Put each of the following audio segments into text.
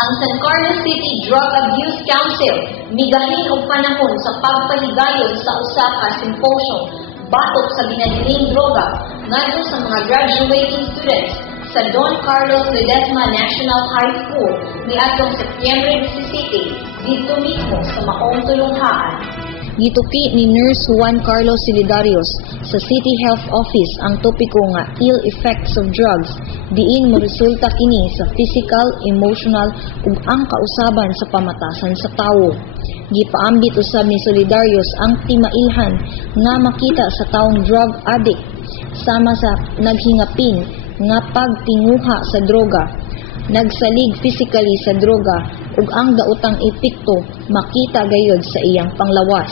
Ang San Carlos City Drug Abuse Council migahin og panahon sa pagpahigayon sa usa ka symposium batok sa binadiling droga ngadto sa mga graduating students sa Don Carlos Ledesma National High School niadtong Setyembre 17 dito mismo sa maong tulunghaan. Gituki ni Nurse Juan Carlos Solidarios sa City Health Office ang topiko nga ill effects of drugs diin moresulta kini sa physical, emotional ug ang kausaban sa pamatasan sa tawo. Gipaambit usab ni Solidarios ang timailhan nga makita sa taong drug addict sama sa naghingapin nga pagtinguha sa droga, nagsalig physically sa droga ug ang daotang epekto makita gayud sa iyang panglawas.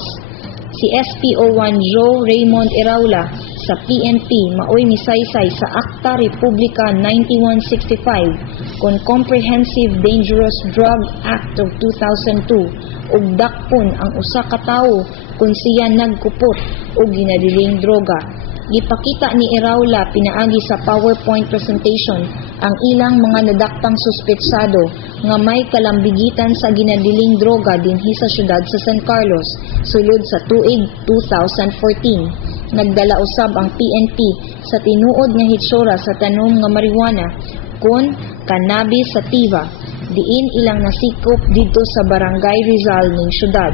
Si SPO1 Joe Raymond Iraula sa PNP maoy misaysay sa Akta Republika 9165 kon Comprehensive Dangerous Drug Act of 2002 ug dakpon ang usa ka tawo kung siya nagkupot og ginadiling droga. Gipakita ni Iraula pinaagi sa PowerPoint presentation ang ilang mga nadaktang suspetsado nga may kalambigitan sa ginadiling droga dinhi sa syudad sa San Carlos sulod sa tuig 2014. Nagdala usab ang PNP sa tinuod nga hitsura sa tanom nga marijuana kon cannabis sativa diin ilang nasikop didto sa Barangay Rizal ning syudad.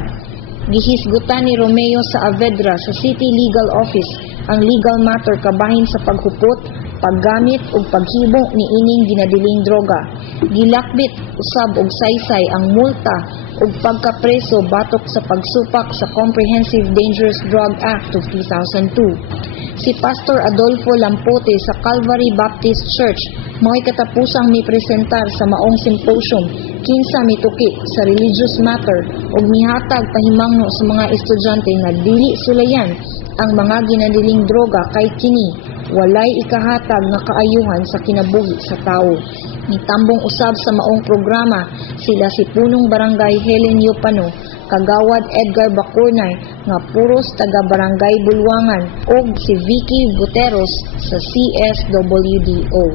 Gihisgutan ni Romeo sa Avedra sa City Legal Office ang legal matter kabahin sa paghupot, paggamit ug paghibong ni ining ginadiling droga. Gilakbit usab og saysay ang multa ug pagkapreso batok sa pagsupak sa Comprehensive Dangerous Drug Act of 2002. Si Pastor Adolfo Lampote sa Calvary Baptist Church mao'y katapusang mipresentar sa maong symposium kinsa mituki sa religious matter ug mihatag pahimangno sa mga estudyante nga dili sulayan ang mga ginadiling droga kay kini walay ikahatag nga kaayuhan sa kinabuhi sa tawo. Nitambong usab sa maong programa sila si Punong Barangay Helen Yopano, Kagawad Edgar Bacurnay nga puros taga Barangay Bulwangan ug si Vicky Buteros sa CSWDO.